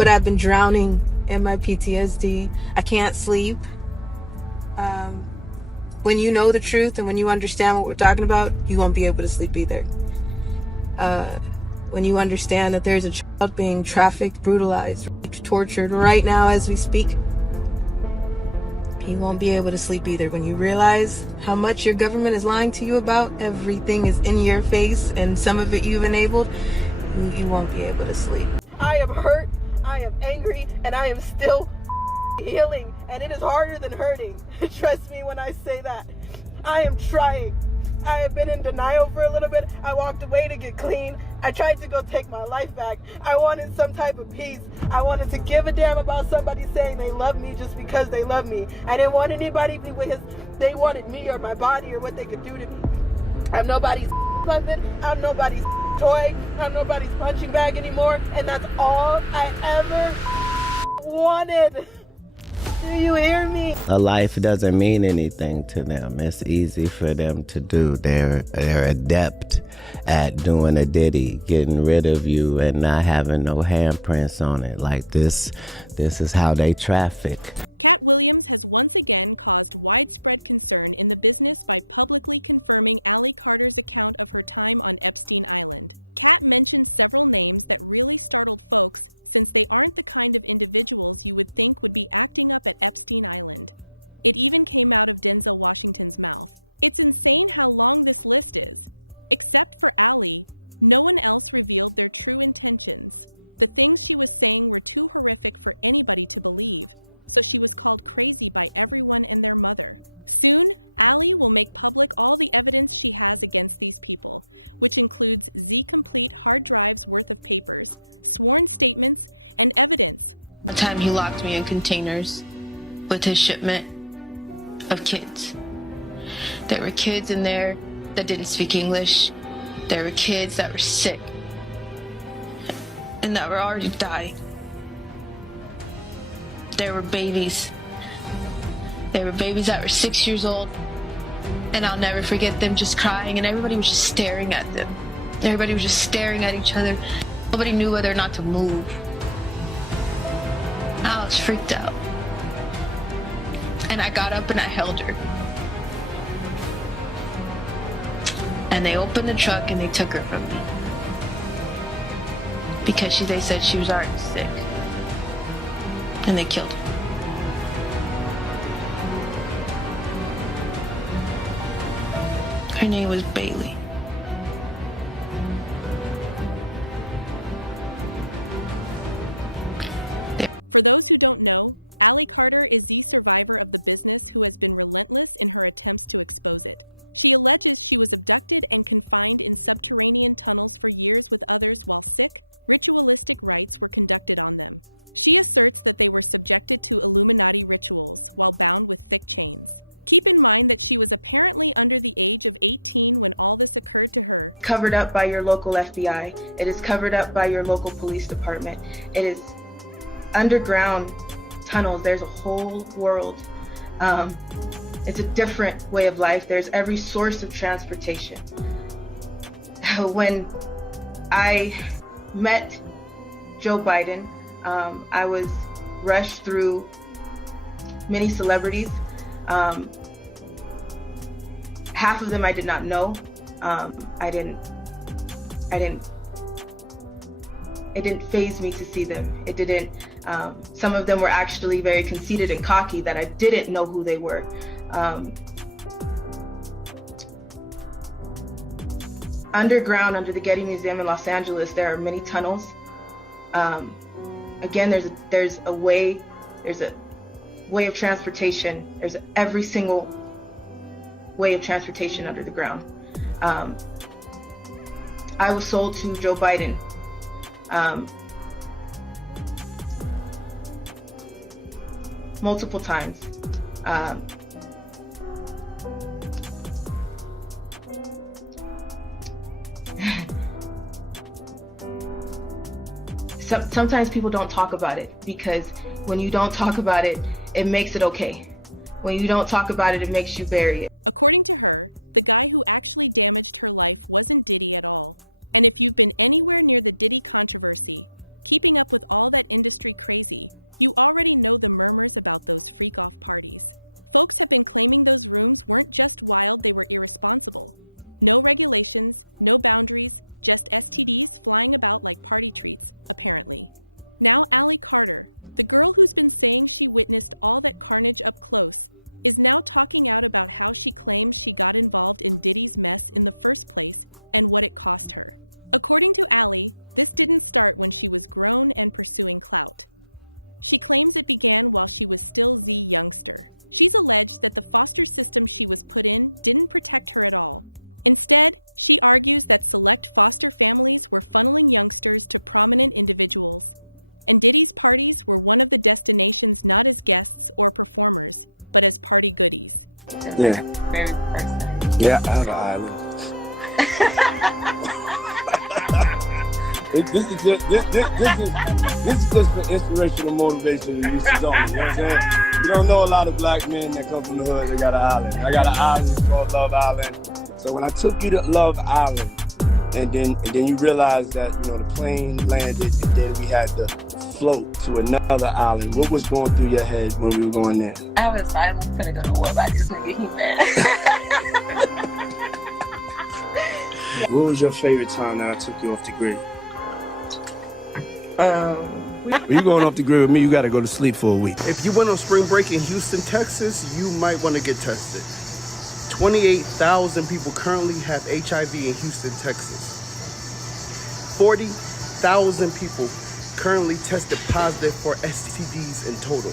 but I've been drowning in my PTSD. I can't sleep. When you know the truth and when you understand what we're talking about, you won't be able to sleep either. When you understand that there's a child being trafficked, brutalized, raped, tortured right now as we speak, you won't be able to sleep either. When you realize how much your government is lying to you about, everything is in your face, and some of it you've enabled, you won't be able to sleep. I am hurt, I am angry, and I am still healing, and it is harder than hurting. Trust me when I say that. I am trying. I have been in denial for a little bit. I walked away to get clean. I tried to go take my life back. I wanted some type of peace. I wanted to give a damn about somebody saying they love me just because they love me. I didn't want anybody because they wanted me or my body or what they could do to me. I'm nobody's puppet. I'm nobody's toy. I'm nobody's punching bag anymore. And that's all I ever wanted. Do you hear me? A life doesn't mean anything to them. It's easy for them to do. They're adept at doing a Diddy, getting rid of you and not having no handprints on it. Like this is how they traffic. One time he locked me in containers with his shipment of kids. There were kids in there that didn't speak English. There were kids that were sick and that were already dying. There were babies. There were babies that were 6 years old, and I'll never forget them just crying, and everybody was just staring at them. Everybody was just staring at each other. Nobody knew whether or not to move. I was freaked out. And I got up and I held her. And they opened the truck and they took her from me. Because they said she was already sick. And they killed her. Her name was Bailey. Covered up by your local FBI. It is covered up by your local police department. It is underground tunnels. There's a whole world. It's a different way of life. There's every source of transportation. When I met Joe Biden, I was rushed through many celebrities. Half of them I did not know. It didn't faze me to see them. It didn't, some of them were actually very conceited and cocky that I didn't know who they were. Underground, under the Getty Museum in Los Angeles, there are many tunnels. Again, there's a way of transportation. There's every single way of transportation under the ground. I was sold to Joe Biden. Multiple times. Sometimes people don't talk about it, because when you don't talk about it, it makes it okay. When you don't talk about it, it makes you bury it. Yeah. Very first time. Yeah, I have an island. This is just for inspirational motivation and uses only. You know what I'm saying? You don't know a lot of black men that come from the hood that got an island. I got an island called Love Island. So when I took you to Love Island, and then you realize that, you know, the plane landed and then we had to float to another island. What was going through your head when we were going there? I was like, I'm finna go to war by this nigga, he mad. What was your favorite time that I took you off the grid? When you going off the grid with me, you got to go to sleep for a week. If you went on spring break in Houston, Texas, you might want to get tested. 28,000 people currently have HIV in Houston, Texas. 40,000 people currently tested positive for STDs in total.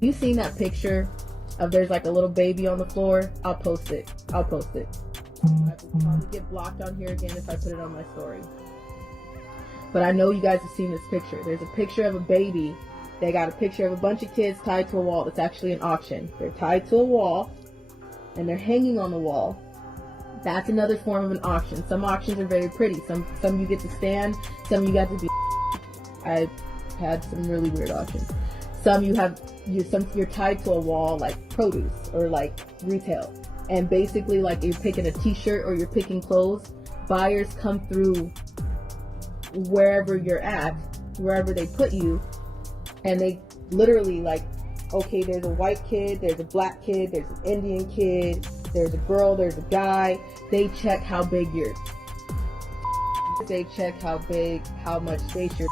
You seen that picture of there's like a little baby on the floor? I'll post it. I will probably get blocked on here again if I put it on my story. But I know you guys have seen this picture. There's a picture of a baby. They got a picture of a bunch of kids tied to a wall. That's actually an auction. They're tied to a wall and they're hanging on the wall. That's another form of an auction. Some auctions are very pretty. Some you get to stand. Some you got to be. I've had some really weird auctions. Some you're tied to a wall like produce or like retail, and basically like you're picking a t-shirt or you're picking clothes. Buyers come through wherever you're at, wherever they put you, and they literally like, okay, there's a white kid, there's a black kid, there's an Indian kid, there's a girl, there's a guy. They check how big they check how much space your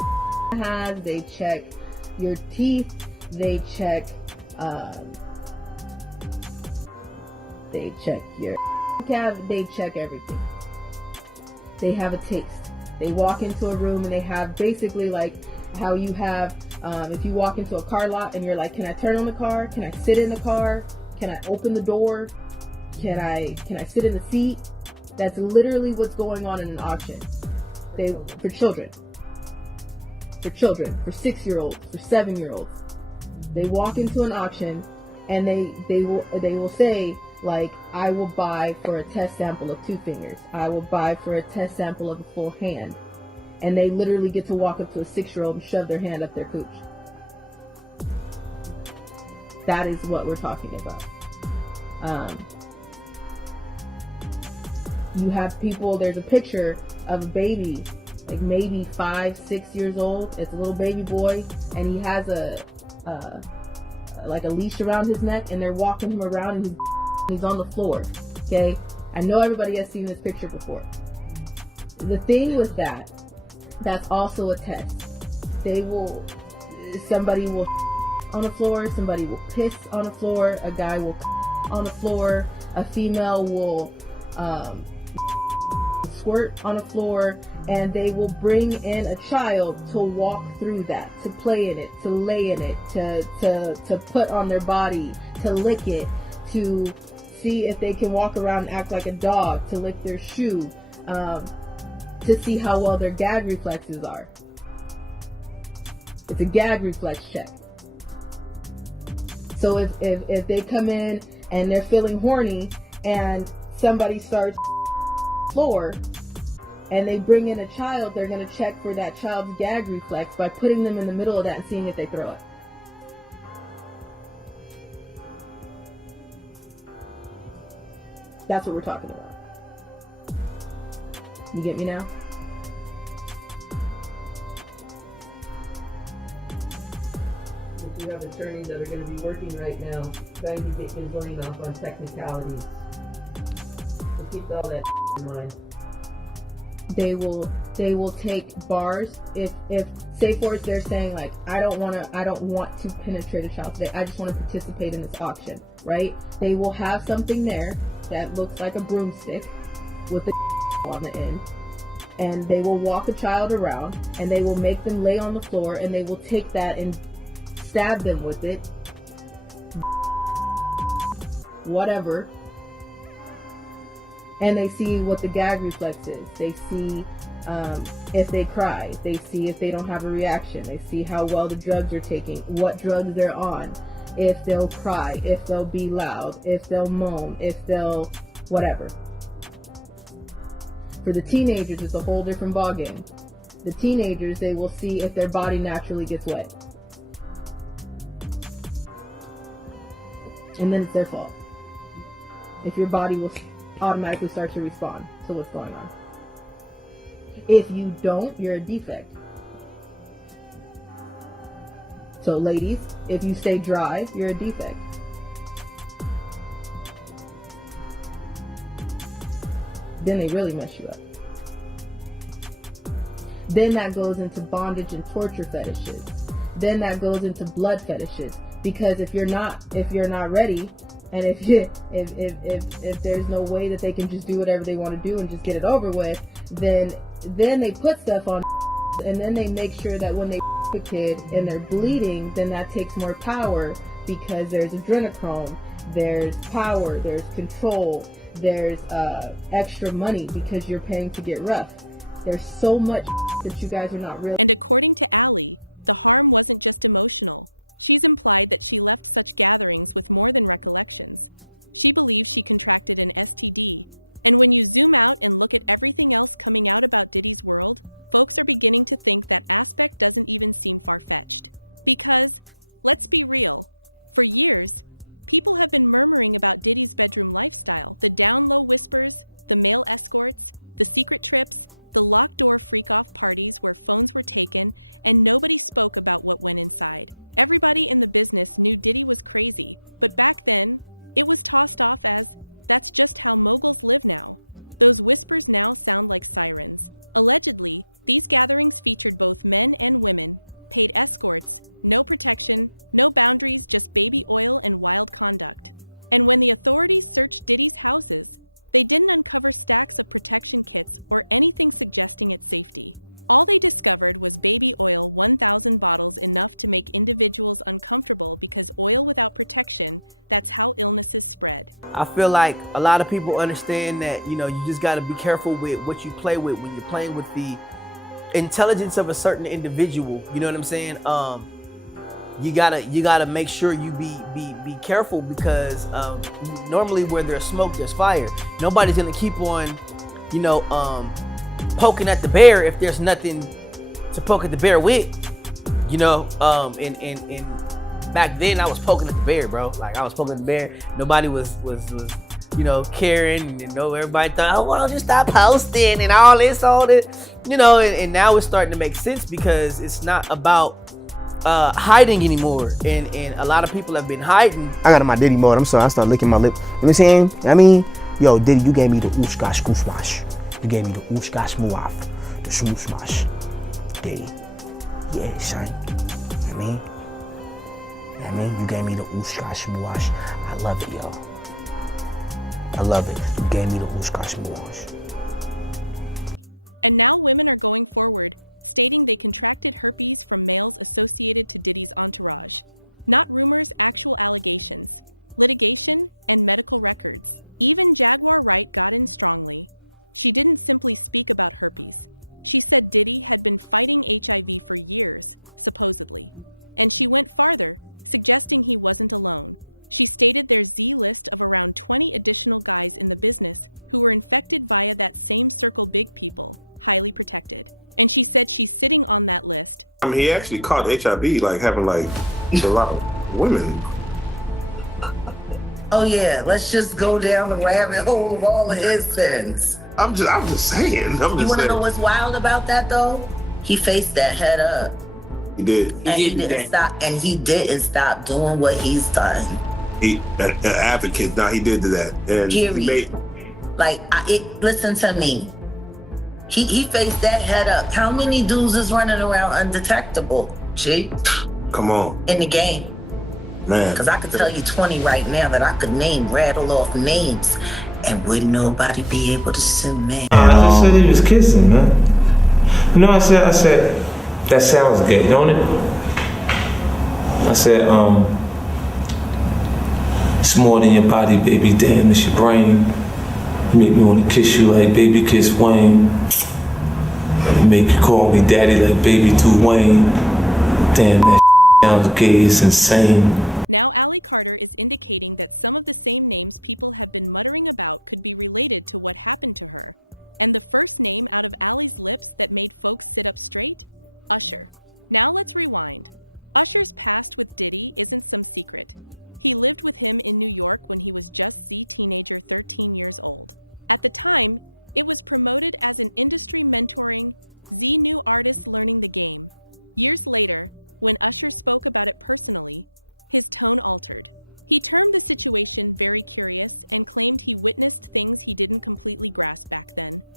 has. They check your teeth. They check your cavity. They check everything. They have a taste. They walk into a room and they have basically like how you have if you walk into a car lot and you're like, can I turn on the car? Can I sit in the car? Can I open the door? Can I sit in the seat? That's literally what's going on in an auction. For children, for 6-year-olds, for 7-year-olds. They walk into an auction and they will say like, I will buy for a test sample of 2 fingers. I will buy for a test sample of a full hand. And they literally get to walk up to a 6-year-old and shove their hand up their cooch. That is what we're talking about. You have people, there's a picture of a baby, like maybe 5-6 years old. It's a little baby boy, and he has like a leash around his neck, and they're walking him around, and he's on the floor. Okay, I know everybody has seen this picture before. The thing with that's also a test. Somebody will on the floor, somebody will piss on the floor, a guy will on the floor, a female will squirt on the floor, and they will bring in a child to walk through that, to play in it, to lay in it, to put on their body, to lick it, to see if they can walk around and act like a dog, to lick their shoe, to see how well their gag reflexes are. It's a gag reflex check. So if they come in and they're feeling horny and somebody starts floor and they bring in a child, they're going to check for that child's gag reflex by putting them in the middle of that and seeing if they throw it. That's what we're talking about. You get me now? You have attorneys that are going to be working right now trying to get his lane off on technicalities. So keep all that in mind. They will take bars if say for it, they're saying like, I don't want to penetrate a child today. I just want to participate in this auction, right? They will have something there that looks like a broomstick with the on the end, and they will walk a child around and they will make them lay on the floor, and they will take that and stab them with it whatever, and they see what the gag reflex is. They see if they cry. They see if they don't have a reaction. They see how well the drugs are taking, what drugs they're on, if they'll cry, if they'll be loud, if they'll moan, if they'll whatever. For the teenagers, it's a whole different ballgame. The teenagers, they will see if their body naturally gets wet. And then it's their fault. If your body will automatically start to respond to what's going on. If you don't, you're a defect. So ladies, if you stay dry, you're a defect. Then they really mess you up. Then that goes into bondage and torture fetishes. Then that goes into blood fetishes. Because if you're not ready, and if there's no way that they can just do whatever they want to do and just get it over with, then they put stuff on, and then they make sure that when they a kid and they're bleeding, then that takes more power, because there's adrenochrome, there's power, there's control, there's extra money because you're paying to get rough. There's so much that you guys are not real. I feel like a lot of people understand that, you know, you just got to be careful with what you play with when you're playing with the intelligence of a certain individual. You know what I'm saying? You gotta make sure you be careful, because normally where there's smoke, there's fire. Nobody's gonna keep on, you know, poking at the bear if there's nothing to poke at the bear with. You know, and back then I was poking at the bear, bro. Like, I was poking at the bear. Nobody was you know, caring, and, you know, everybody thought, oh, well, just stop posting and all this, you know, and now it's starting to make sense, because it's not about hiding anymore, and a lot of people have been hiding. I got in my Diddy mode. I'm sorry, I started licking my lip. You know what I'm saying? I mean, yo, Diddy, you gave me the ooshka skoosmash. You gave me the ooshka smooaf, the smooshmash. Diddy. Yeah, son. You know what I mean? I mean, you gave me the ooshka smooash. I love it, yo. I love it. You gave me the ooshka smooash. I mean, he actually caught HIV, like, having, like, a lot of women. Oh yeah, let's just go down the rabbit hole of all of his sins. I'm just saying. You wanna know what's wild about that though? He faced that head up. He did. And he didn't stop doing what he's done. He an advocate. Now he did that. And period. Listen to me. He faced that head up. How many dudes is running around undetectable, G? Come on. In the game. Man. Because I could tell you 20 right now that I could rattle off names, and wouldn't nobody be able to sue me. I just said he was kissing, man. You know, I said, that sounds good, don't it? I said, It's more than your body, baby. Damn, it's your brain. You make me want to kiss you like baby kiss Wayne. You make you call me daddy like baby to Wayne. Damn, that sounds gay. It's insane.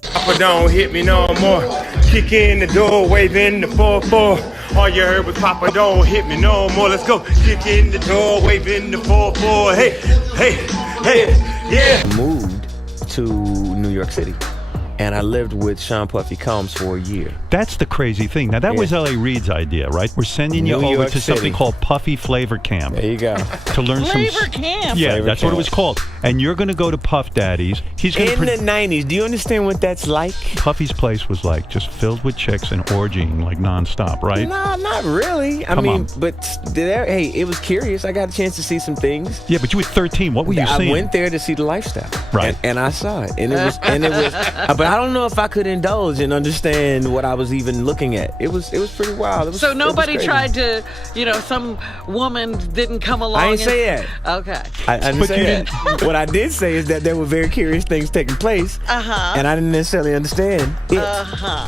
Papa don't hit me no more. Kick in the door, waving the 4-4. All you heard was Papa don't hit me no more. Let's go. Kick in the door, waving the 4-4. Hey, hey, hey, yeah. Moved to New York City, and I lived with Sean Puffy Combs for a year. That's the crazy thing. Now, that was L.A. Reid's idea, right? We're sending you over to something called Puffy Flavor Camp. There you go. To learn Flavor Camp? Yeah, Flavor that's Camp. what it was called. And you're going to go to Puff Daddy's. He's going In the 90s, do you understand what that's like? Puffy's place was like just filled with chicks and orgying like nonstop, right? No, not really. I Come mean, on. but hey, it was curious. I got a chance to see some things. Yeah, but you were 13. What were you seeing? I went there to see the lifestyle, right? And I saw it, and it was, but I don't know if I could indulge and understand what I was even looking at. It was pretty wild. So nobody tried to, some woman didn't come along. I didn't say that. Okay. I didn't say that. What I did say is that there were very curious things taking place, and I didn't necessarily understand it.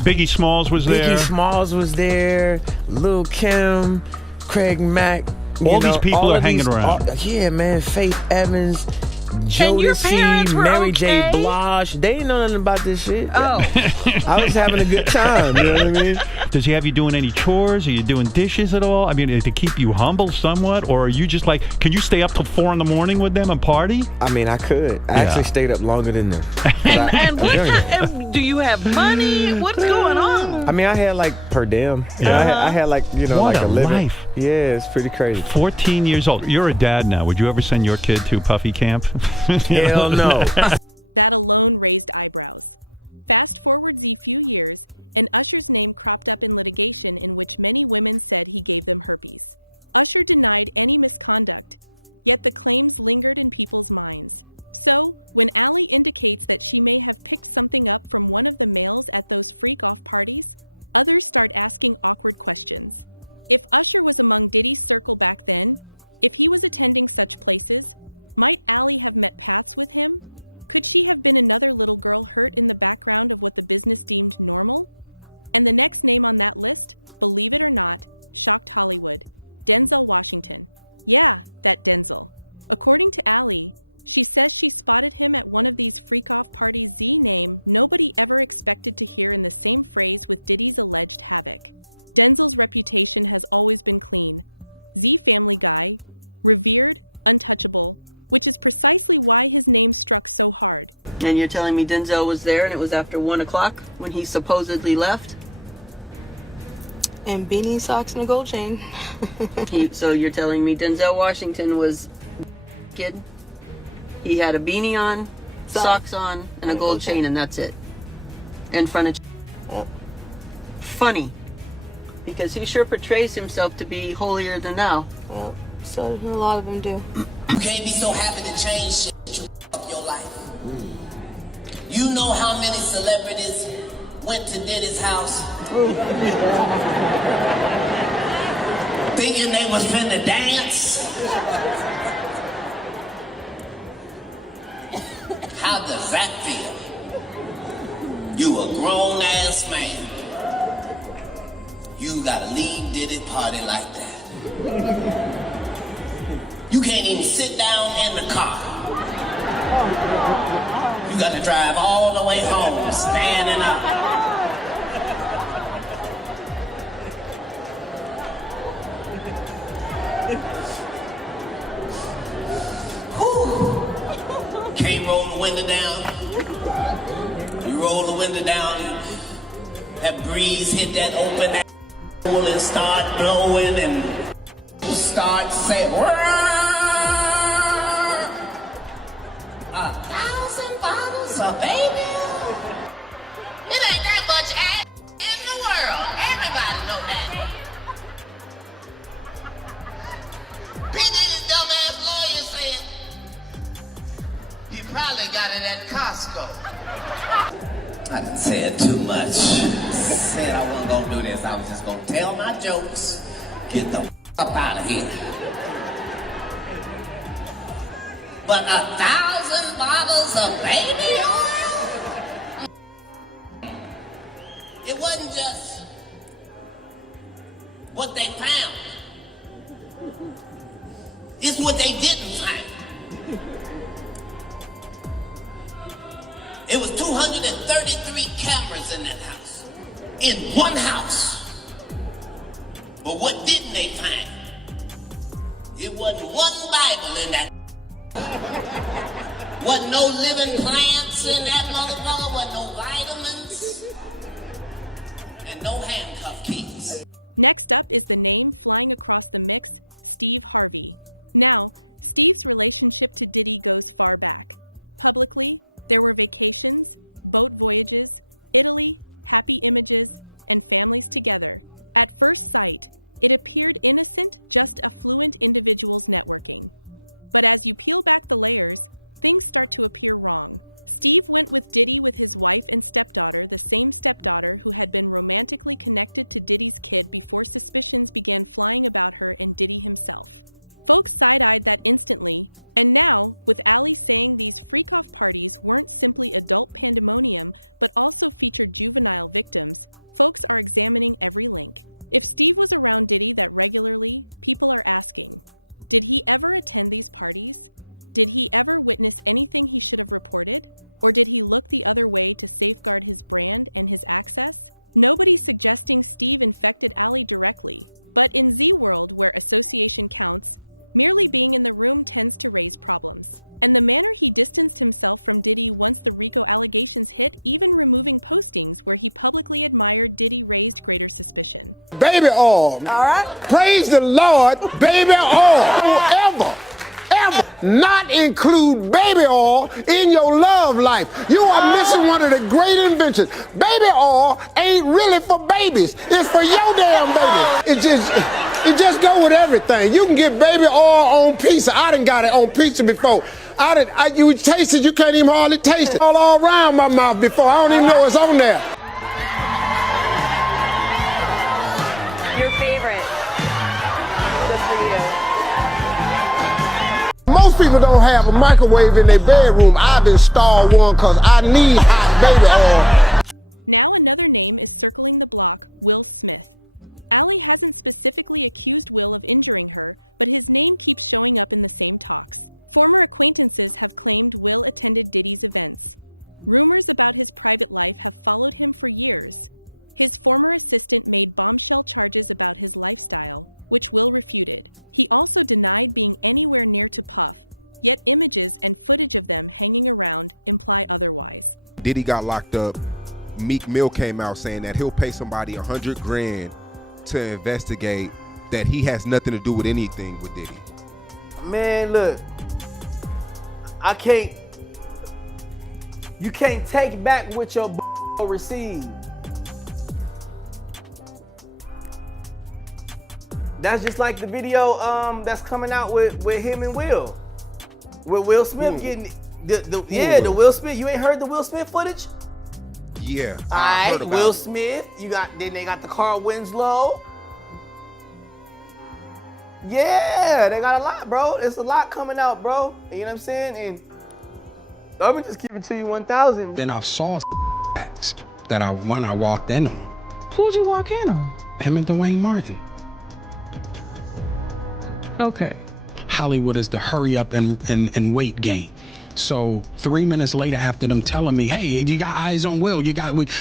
Biggie Smalls was there. Biggie Smalls was there. Lil' Kim, Craig Mack. All these people are hanging around. Yeah, man. Faith Evans. And your parents Jodeci, were Mary J. okay? Blige. They didn't know nothing about this shit. Oh. I was having a good time, you know what I mean? Does he have you doing any chores? Are you doing dishes at all? I mean, to keep you humble somewhat? Or are you just like, can you stay up till 4 a.m. with them and party? I mean, I could. I actually stayed up longer than them. And do you have money? What's going on? I mean, I had like per diem. I had like, What like a a living. life. Yeah, it's pretty crazy. 14 years old. You're a dad now. Would you ever send your kid to Puffy camp? Hell no. And you're telling me Denzel was there and it was after 1 o'clock when he supposedly left? And beanie, socks, and a gold chain. So you're telling me Denzel Washington was kid? He had a beanie on, socks on, and a gold chain, and that's it. In front of funny. Because he sure portrays himself to be holier than thou. Well, so a lot of them do. You can't be so happy to change shit that you up your life. You know how many celebrities went to Diddy's house thinking they was finna dance? How does that feel? You a grown ass man. You gotta leave Diddy's party like that. You can't even sit down in the car. You got to drive all the way home, standing up. Whew. Can't roll the window down. You roll the window down, that breeze hit that open hole and start blowing and start saying, bottles of baby oil. It ain't that much ass in the world. Everybody know that. P. Diddy's dumbass lawyer said he probably got it at Costco. I done said too much. Said I wasn't gonna do this. I was just gonna tell my jokes. Get the up out of here. But 1,000 bottles of baby oil? It wasn't just what they found. It's what they didn't find. It was 233 cameras in that house. In one house. But what didn't they find? It wasn't one Bible in that. Wasn't no living plants in that motherfucker. Wasn't no vitamins. And no handcuff keys. Baby oil. All right. Praise the Lord, baby oil. Ever not include baby oil in your love life. You are missing one of the great inventions. Baby oil ain't really for babies. It's for your damn baby. It just go with everything. You can get baby oil on pizza. I done got it on pizza before. You taste it, you can't even hardly taste it. All around my mouth before. I don't even know it's on there. Your favorite, just for you. Most people don't have a microwave in their bedroom. I've installed one because I need hot baby oil. Diddy got locked up. Meek Mill came out saying that he'll pay somebody $100 grand to investigate that he has nothing to do with anything with Diddy. Man, look, you can't take back what your received. That's just like the video that's coming out with him and Will. With Will Smith getting the Will Smith. You ain't heard the Will Smith footage? Yeah. I heard about Will Smith. Then they got the Carl Winslow. Yeah, they got a lot, bro. It's a lot coming out, bro. You know what I'm saying? And I'm gonna just keep it to you 1,000. Then I saw that when I walked in on. Who'd you walk in on? Him and Dwayne Martin. Okay. Hollywood is the hurry up and wait game. So 3 minutes later, after them telling me, hey, you got eyes on Will,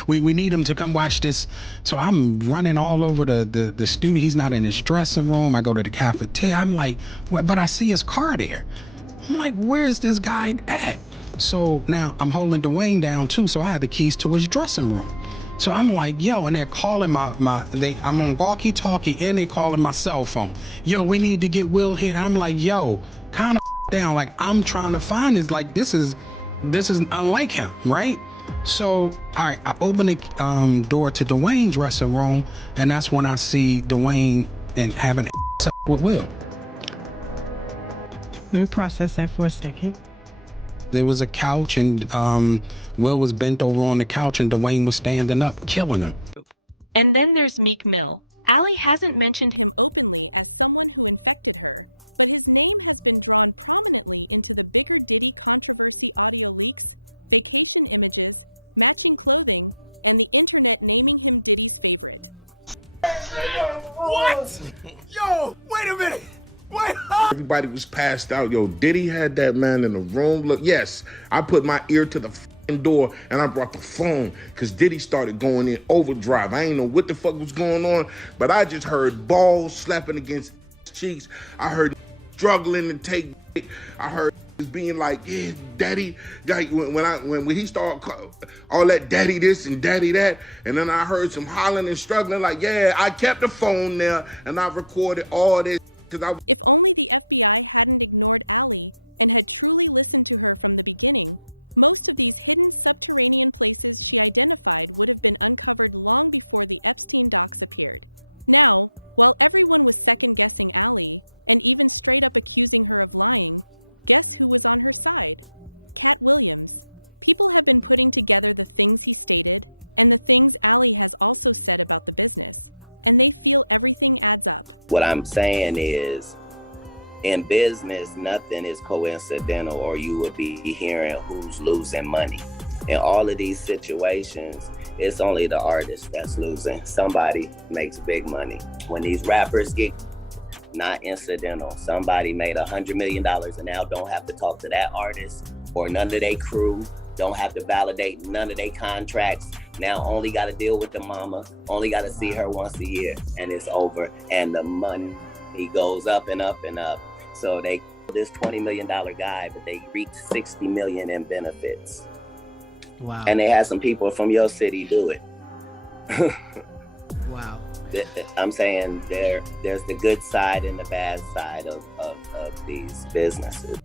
we need him to come watch this. So I'm running all over the studio. He's not in his dressing room. I go to the cafeteria. I'm like, what? But I see his car there. I'm like, where's this guy at? So now I'm holding Dwayne down too. So I had the keys to his dressing room. So I'm like, yo, and they're calling I'm on walkie-talkie and they calling my cell phone. Yo, we need to get Will here. I'm like, yo, kind of down. Like, I'm trying to find this. Like, this is this is unlike him, right? So, all right, I open the door to Dwayne's dressing room, and that's when I see Dwayne and having sex with Will. Let me process that for a second. There was a couch, and Will was bent over on the couch, and Dwayne was standing up, killing him. And then there's Meek Mill. Allie hasn't mentioned. What? Yo, wait a minute. Wait. Everybody was passed out. Yo, Diddy had that man in the room. Look, yes, I put my ear to the door and I brought the phone because Diddy started going in overdrive. I ain't know what the fuck was going on, but I just heard balls slapping against his cheeks. I heard struggling to take it. I heard being like, yeah, daddy. Like when he started all that daddy this and daddy that, and then I heard some hollering and struggling. Like, yeah, I kept the phone there and I recorded all this because I. What I'm saying is, in business, nothing is coincidental, or you would be hearing who's losing money. In all of these situations, it's only the artist that's losing. Somebody makes big money. When these rappers get, not incidental. Somebody made $100 million and now don't have to talk to that artist or none of their crew, don't have to validate none of their contracts. Now only got to deal with the mama, only got to see her once a year, and it's over. And the money goes up and up and up. So they this $20 million guy, but they reaped $60 million in benefits. Wow. And they had some people from your city do it. Wow. I'm saying there's the good side and the bad side of these businesses.